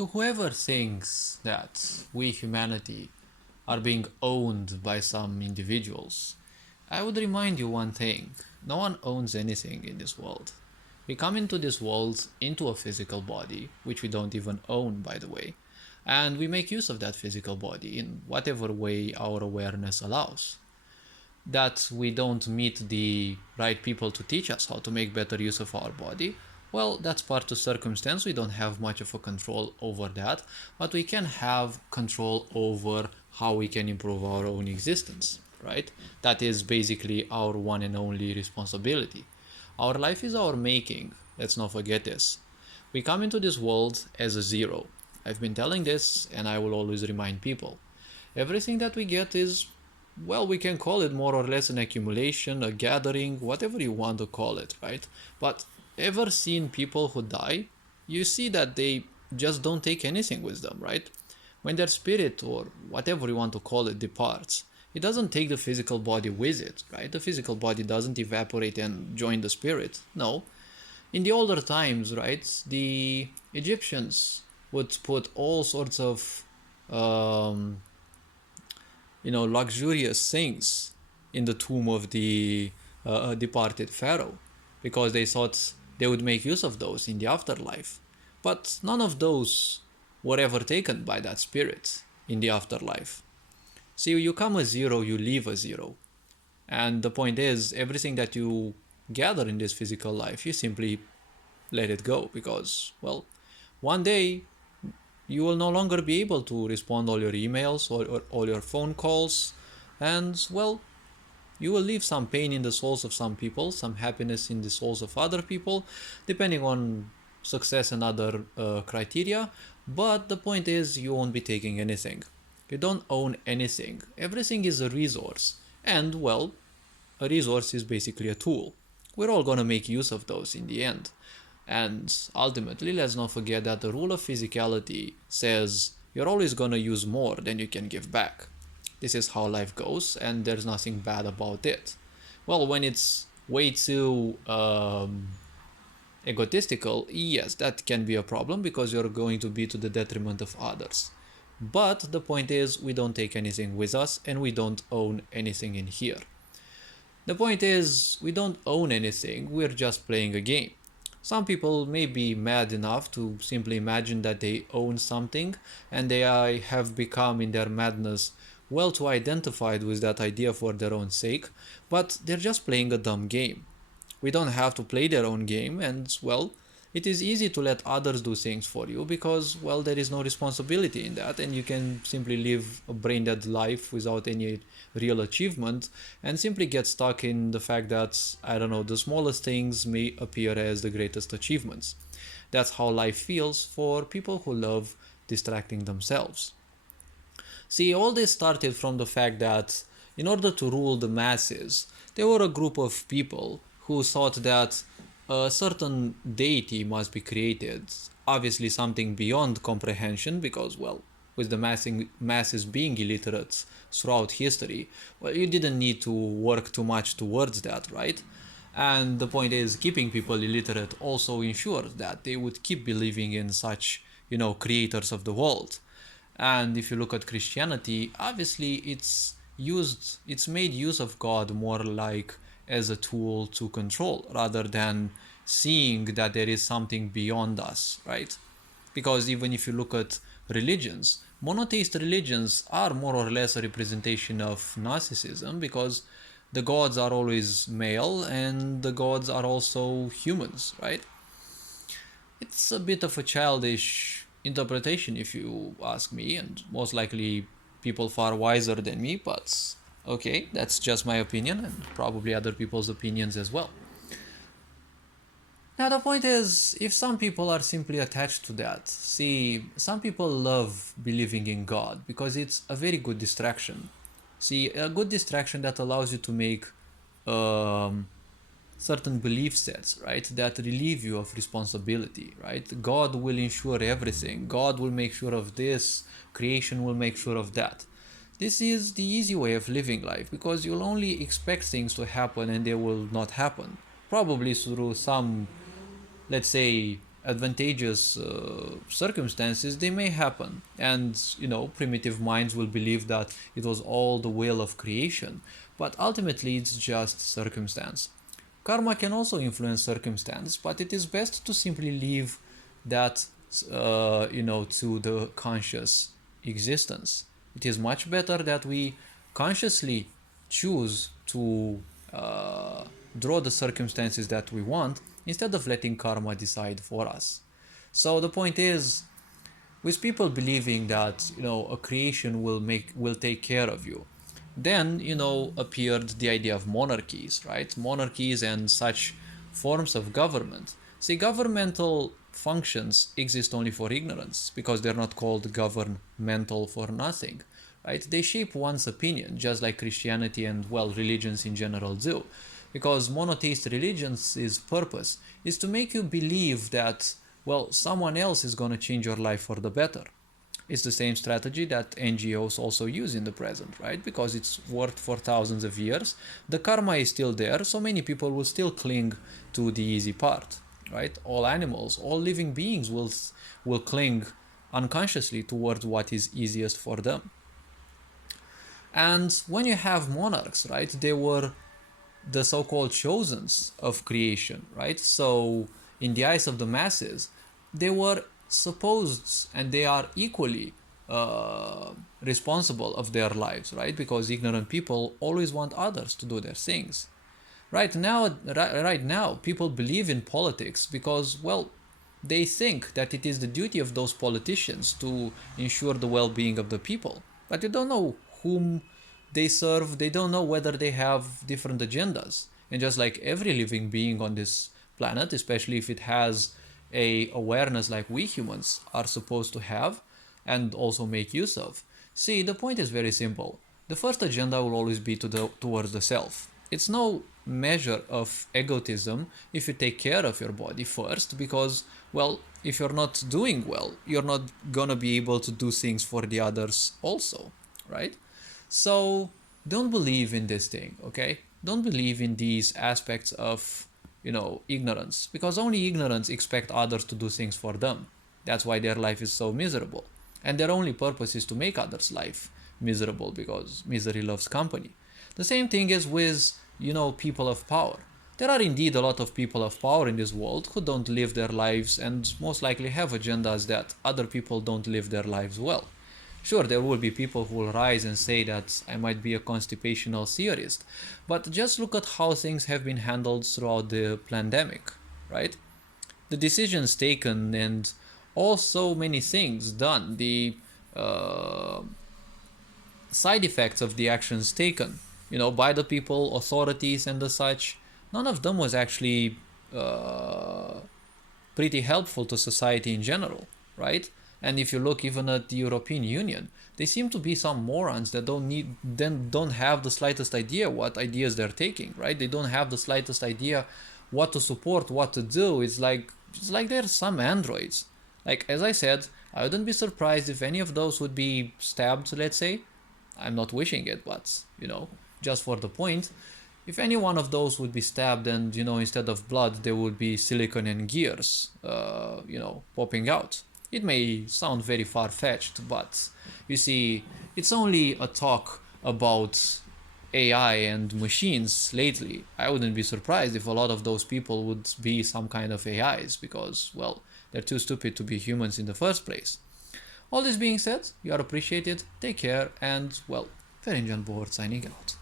To whoever thinks that we humanity are being owned by some individuals, I would remind you one thing. No one owns anything in this world. We come into this world into a physical body, which we don't even own, by the way, and we make use of that physical body in whatever way our awareness allows. That we don't meet the right people to teach us how to make better use of our body, well, that's part of circumstance. We don't have much of a control over that, but we can have control over how we can improve our own existence, right? That is basically our one and only responsibility. Our life is our making. Let's not forget this. We come into this world as a zero. I've been telling this and I will always remind people. Everything that we get is, well, we can call it more or less an accumulation, a gathering, whatever you want to call it, right? But ever seen people who die? You see that they just don't take anything with them, right? When their spirit, or whatever you want to call it, departs, it doesn't take the physical body with it, right? The physical body doesn't evaporate and join the spirit. No. In the older times, right, the Egyptians would put all sorts of um, luxurious things in the tomb of the departed pharaoh, because they thought they would make use of those in the afterlife. But none of those were ever taken by that spirit in the afterlife. See, you come a zero, you leave a zero. And the point is, everything that you gather in this physical life, you simply let it go, because, well, one day you will no longer be able to respond all your emails or all your phone calls, and, well, you will leave some pain in the souls of some people, some happiness in the souls of other people, depending on success and other criteria. But the point is, you won't be taking anything. You don't own anything. Everything is a resource. And, well, a resource is basically a tool. We're all gonna make use of those in the end. And ultimately, let's not forget that the rule of physicality says you're always gonna use more than you can give back. This is how life goes, and there's nothing bad about it. Well, when it's way too egotistical, yes, that can be a problem, because you're going to be to the detriment of others. But the point is, we don't take anything with us, and we don't own anything in here. The point is, we don't own anything, we're just playing a game. Some people may be mad enough to simply imagine that they own something, and they have become, in their madness, well too identified with that idea for their own sake, but they're just playing a dumb game. We don't have to play their own game, and, well, it is easy to let others do things for you, because, well, there is no responsibility in that, and you can simply live a brain dead life without any real achievement, and simply get stuck in the fact that, I don't know, the smallest things may appear as the greatest achievements. That's how life feels for people who love distracting themselves. See, all this started from the fact that in order to rule the masses, there were a group of people who thought that a certain deity must be created, obviously something beyond comprehension, because, well, with the masses being illiterate throughout history, well, you didn't need to work too much towards that, right? And the point is, keeping people illiterate also ensured that they would keep believing in such, creators of the world. And if you look at Christianity, obviously it's made use of God more like as a tool to control, rather than seeing that there is something beyond us, right? Because even if you look at religions, monotheist religions are more or less a representation of narcissism, because the gods are always male and the gods are also humans, right? It's a bit of a childish interpretation, if you ask me, and most likely people far wiser than me, but okay, that's just my opinion, and probably other people's opinions as well. Now, the point is, if some people are simply attached to that, see, some people love believing in God because it's a very good distraction. See, a good distraction that allows you to make um, certain belief sets, right, that relieve you of responsibility, right? God will ensure everything. God will make sure of this. Creation will make sure of that. This is the easy way of living life, because you'll only expect things to happen and they will not happen. Probably through some, let's say, advantageous circumstances, they may happen. And, primitive minds will believe that it was all the will of creation. But ultimately, it's just circumstance. Karma can also influence circumstance, but it is best to simply leave that, to the conscious existence. It is much better that we consciously choose to draw the circumstances that we want instead of letting karma decide for us. So the point is, with people believing that a creation will take care of you, then appeared the idea of monarchies, right? Monarchies and such forms of government. See, governmental functions exist only for ignorance because they're not called governmental for nothing, right? They shape one's opinion, just like Christianity and, well, religions in general do. Because monotheist religions' purpose is to make you believe that, well, someone else is going to change your life for the better. It's the same strategy that NGOs also use in the present, right? Because it's worked for thousands of years. The karma is still there, so many people will still cling to the easy part, right? All animals, all living beings will cling unconsciously towards what is easiest for them. And when you have monarchs, right, they were the so-called chosens of creation, right? So in the eyes of the masses, they were supposed, and they are equally responsible of their lives, right? Because ignorant people always want others to do their things. Right now, people believe in politics because, well, they think that it is the duty of those politicians to ensure the well-being of the people. But you don't know whom they serve, they don't know whether they have different agendas. And just like every living being on this planet, especially if it has a awareness like we humans are supposed to have and also make use of. See, the point is very simple. The first agenda will always be towards the self. It's no measure of egotism if you take care of your body first, because, well, if you're not doing well, you're not gonna be able to do things for the others also, right? So don't believe in this thing, okay? Don't believe in these aspects of, ignorance, because only ignorance expect others to do things for them. That's why their life is so miserable. And their only purpose is to make others' life miserable, because misery loves company. The same thing is with, people of power. There are indeed a lot of people of power in this world who don't live their lives and most likely have agendas that other people don't live their lives well. Sure, there will be people who will rise and say that I might be a constipational theorist, but just look at how things have been handled throughout the pandemic, right? The decisions taken and also many things done, the side effects of the actions taken, by the people, authorities, and the such, none of them was actually pretty helpful to society in general, right? And if you look even at the European Union, they seem to be some morons that don't have the slightest idea what ideas they're taking, right? They don't have the slightest idea what to support, what to do. It's like they're some androids. Like, as I said, I wouldn't be surprised if any of those would be stabbed, let's say. I'm not wishing it, but, just for the point, if any one of those would be stabbed and, instead of blood, there would be silicon and gears, popping out. It may sound very far-fetched, but you see, it's only a talk about AI and machines lately. I wouldn't be surprised if a lot of those people would be some kind of AIs because, well, they're too stupid to be humans in the first place. All this being said, you are appreciated, take care, and, well, Ferencan Bohort signing out.